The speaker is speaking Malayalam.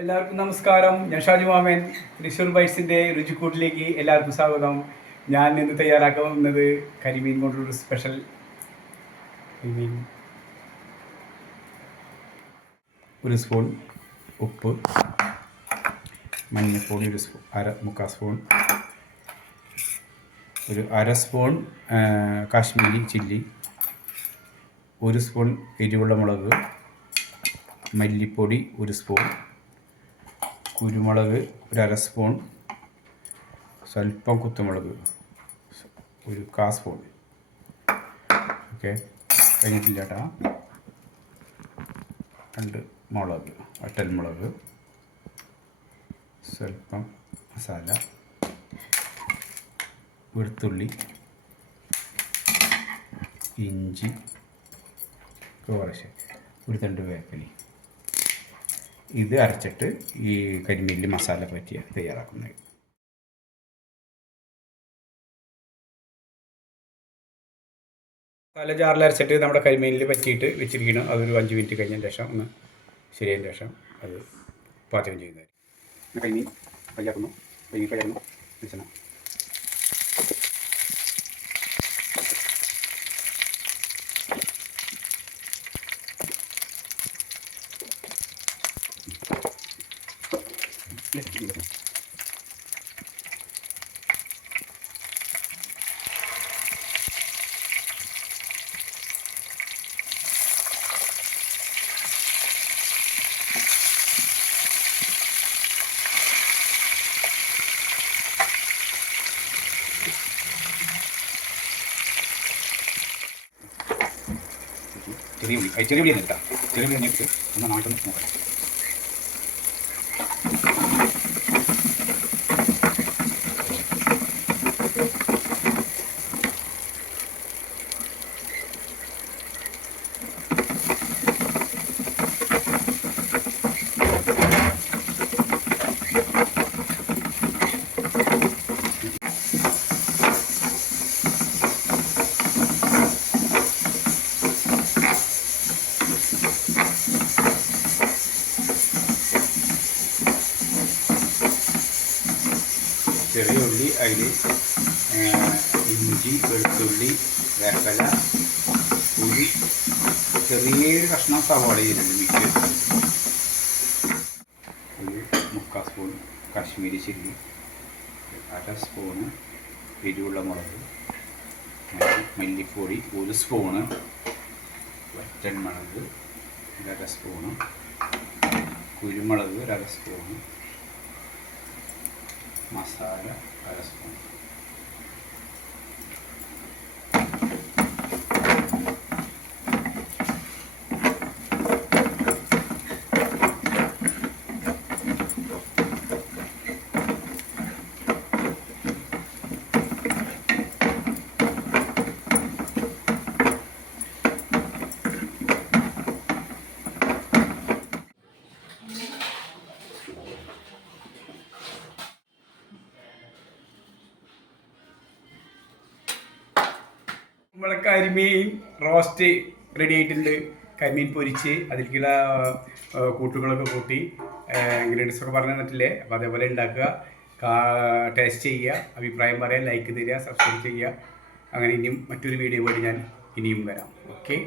എല്ലാവർക്കും നമസ്കാരം. ഞാൻ ഷാജു മാമൻ. തൃശ്ശൂർ ബൈറ്റ്സിൻ്റെ രുചിക്കൂട്ടിലേക്ക് എല്ലാവർക്കും സ്വാഗതം. ഞാൻ ഇന്ന് തയ്യാറാക്കുന്നത് കരിമീൻ കൊണ്ടൊരു സ്പെഷ്യൽ കരിമീൻ. ഒരു സ്പൂൺ ഉപ്പ്, മഞ്ഞൾപ്പൊടി ഒരു സ്പൂൺ, മുക്കാൽ സ്പൂൺ, ഒരു അര സ്പൂൺ കാശ്മീരി ചില്ലി, ഒരു സ്പൂൺ എരിവുള്ള മുളക്, മല്ലിപ്പൊടി ഒരു സ്പൂൺ, കുരുമുളക് ഒരു അര സ്പൂൺ, സ്വല്പം കുത്തുമുളക് ഒരു കാൽ സ്പൂൺ. ഓക്കെ, കഴിഞ്ഞിട്ടില്ല കേട്ടോ. 2 മുളക്, വറ്റൽമുളക്, സ്വല്പം മസാല, വെളുത്തുള്ളി, ഇഞ്ചി കുറച്ച്, ഒരു തണ്ട് വേപ്പില. ഇത് അരച്ചിട്ട് ഈ കരിമീനിൽ മസാല പറ്റിയ തയ്യാറാക്കുന്നത്. മസാല ജാറിൽ അരച്ചിട്ട് നമ്മുടെ കരിമീനിൽ പറ്റിയിട്ട് വെച്ചിരിക്കണം. അതൊരു 5 മിനിറ്റ് കഴിഞ്ഞതിന് ശേഷം ഒന്ന് ശരിയായതിന് ശേഷം അത് പാചകം ചെയ്യുന്നതായിരിക്കും. കരിമീൻ കയ്യാക്കുന്നു, കരിമീൻ കയ്യാക്കുന്നു, വെളിച്ചെണ്ണ, ചെറിയ ഉള്ളി തന്നെ ഇട്ടാൽ ചെറിയ ഉള്ളി തന്നെ ഇട്ട് ഒന്ന് നന്നായിട്ടൊന്ന് നോക്കാം. ചെറിയ ഉള്ളി, അതിൽ ഇഞ്ചി, വെളുത്തുള്ളി, വേപ്പില, ഒരു ചെറിയൊരു കഷ്ണം സവാള ചെയ്യുന്നുണ്ട് മിക്സ്. ഒരു മുക്കാൽ സ്പൂൺ കാശ്മീരി ചില്ലി, അര സ്പൂണ് എരിവുള്ള മുളക്, മല്ലിപ്പൊടി ഒരു സ്പൂണ്, വറ്റൽമുളക് ഒരര സ്പൂണ്, കുരുമുളക് ഒരര സ്പൂണ്, മസാല അര സ്പൂൺ. നമ്മളെ കരിമീൻ റോസ്റ്റ് റെഡി ആയിട്ടുണ്ട്. കരിമീൻ പൊരിച്ച് അതിലേക്കുള്ള കൂട്ടുകളൊക്കെ കൂട്ടി ഇൻഗ്രീഡിയൻസൊക്കെ പറഞ്ഞു തന്നിട്ടില്ലേ. അപ്പോൾ അതേപോലെ ഉണ്ടാക്കുക, ടേസ്റ്റ് ചെയ്യുക, അഭിപ്രായം പറയാൻ, ലൈക്ക് തരിക, സബ്സ്ക്രൈബ് ചെയ്യുക. അങ്ങനെ ഇനിയും മറ്റൊരു വീഡിയോ പോയിട്ട് ഞാൻ ഇനിയും വരാം. ഓക്കെ.